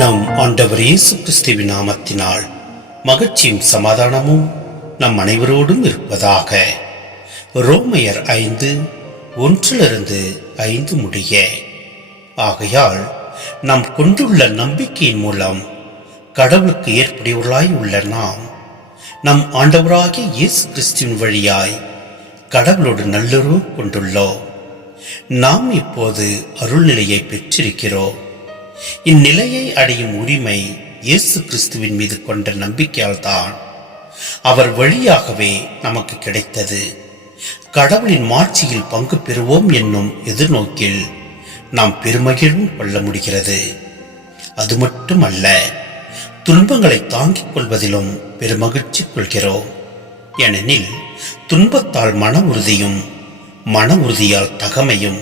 நம் ஆண்டவர் இயேசு கிறிஸ்துவின் நாமத்தினால் மகிழ்ச்சியும் சமாதானமும் நம் அனைவரோடும் இருப்பதாக. ரோமையர் 5:1-5 முடிய. ஆகையால் நாம் கொண்டுள்ள நம்பிக்கையின் மூலம் கடவுளுக்கு ஏற்புடையவர்களாய் உள்ள நாம் நம் ஆண்டவராகிய இயேசு கிறிஸ்துவின் வழியாய் கடவுளோடு நல்லுறவு கொண்டுள்ளோம். நாம் இப்போது அருள்நிலையை பெற்றிருக்கிறோம். இந்நிலையை அடையும் உரிமை இயேசு கிறிஸ்துவின் மீது கொண்ட நம்பிக்கையால் தான் அவர் வழியாகவே நமக்கு கிடைத்தது. கடவுளின் மாட்சியில் பங்கு பெறுவோம் என்னும் எதிர்நோக்கில் நாம் பெருமகிழ்வும் கொள்ள முடிகிறது. அது மட்டுமல்ல, துன்பங்களை தாங்கிக் கொள்வதிலும் பெருமகிழ்ச்சி கொள்கிறோம். ஏனெனில் துன்பத்தால் மன உறுதியும், மன உறுதியால் தகமையும்,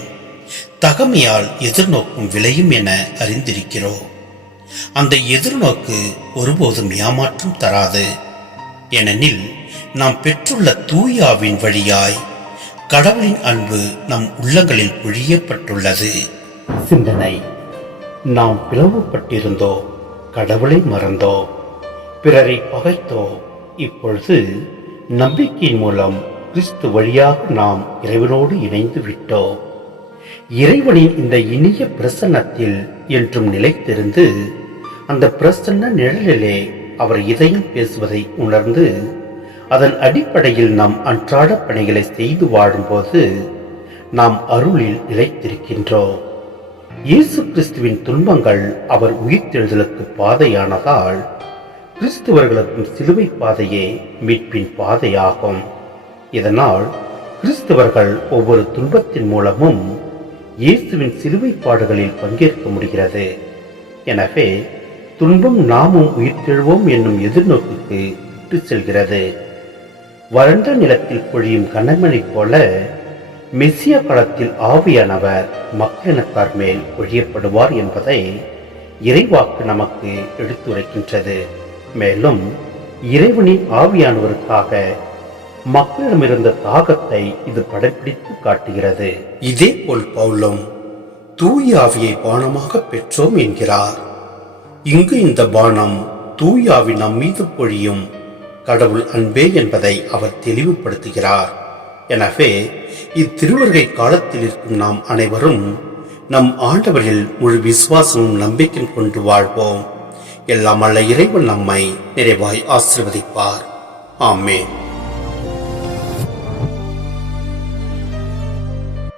தகமையால் எதிர்நோக்கும் விலையும் என அறிந்திருக்கிறோம். அந்த எதிர்நோக்கு ஒருபோதும் ஏமாற்றம் தராது. ஏனெனில் நாம் பெற்றுள்ள தூயாவின் வழியாய் கடவுளின் அன்பு நம் உள்ளங்களில் பொழியப்பட்டுள்ளது. சிந்தனை: நாம் பிளவுபட்டிருந்தோ, கடவுளை மறந்தோ, பிறரை பகைத்தோ, இப்பொழுது நம்பிக்கையின் மூலம் கிறிஸ்து வழியாக நாம் இறைவனோடு இணைந்து விட்டோம். இறைவனின் இந்த இனிய பிரசன்னத்தில் என்றும் நிலைத்திருந்து அந்த பிரசன்ன நிழலிலே அவர் இதயம் பேசுவதை உணர்ந்து அதன் அடிப்படையில் நாம் அன்றாட பணிகளை செய்து வாழும்போது நாம் அருளில் நிலைத்திருக்கின்றோம். இயேசு கிறிஸ்துவின் துன்பங்கள் அவர் உயிர்த்தெழுதலுக்கு பாதையானதால் கிறிஸ்துவர்களுக்கும் சிலுவை பாதையே மீட்பின் பாதையாகும். இதனால் கிறிஸ்தவர்கள் ஒவ்வொரு துன்பத்தின் மூலமும் இயேசுவின் சிலுவை பாடுகளில் பங்கேற்க முடிகிறது. எனவே துன்பம் நாமும் உயிர்த்தெழுவோம் என்னும் எதிர்நோக்குக்கு விட்டு செல்கிறது. வறண்ட நிலத்தில் பொழியும் கனமழை போல மெசியா காலத்தில் ஆவியானவர் மக்களினத்தார் மேல் பொழியப்படுவார் என்பதை இறைவாக்கு நமக்கு எடுத்துரைக்கின்றது. மேலும் இறைவனின் ஆவியானவருக்காக மக்களிடமிருந்த தாகத்தை இது படப்பிடித்து காட்டுகிறது. இதே போல் பவுலும் தூய ஆவியை பானமாக பெற்றோம் என்கிறார். இங்கு இந்த பானம் தூயாவி நம் மீது பொழியும் கடவுள் அன்பே என்பதை அவர் தெளிவுபடுத்துகிறார். எனவே இத்திருவருகை காலத்தில் இருக்கும் நாம் அனைவரும் நம் ஆண்டவரில் முழு விசுவாசமும் நம்பிக்கையும் கொண்டு வாழ்வோம். எல்லாம் அல்ல இறைவன் நம்மை நிறைவாய் ஆசீர்வதிப்பார். ஆமென்.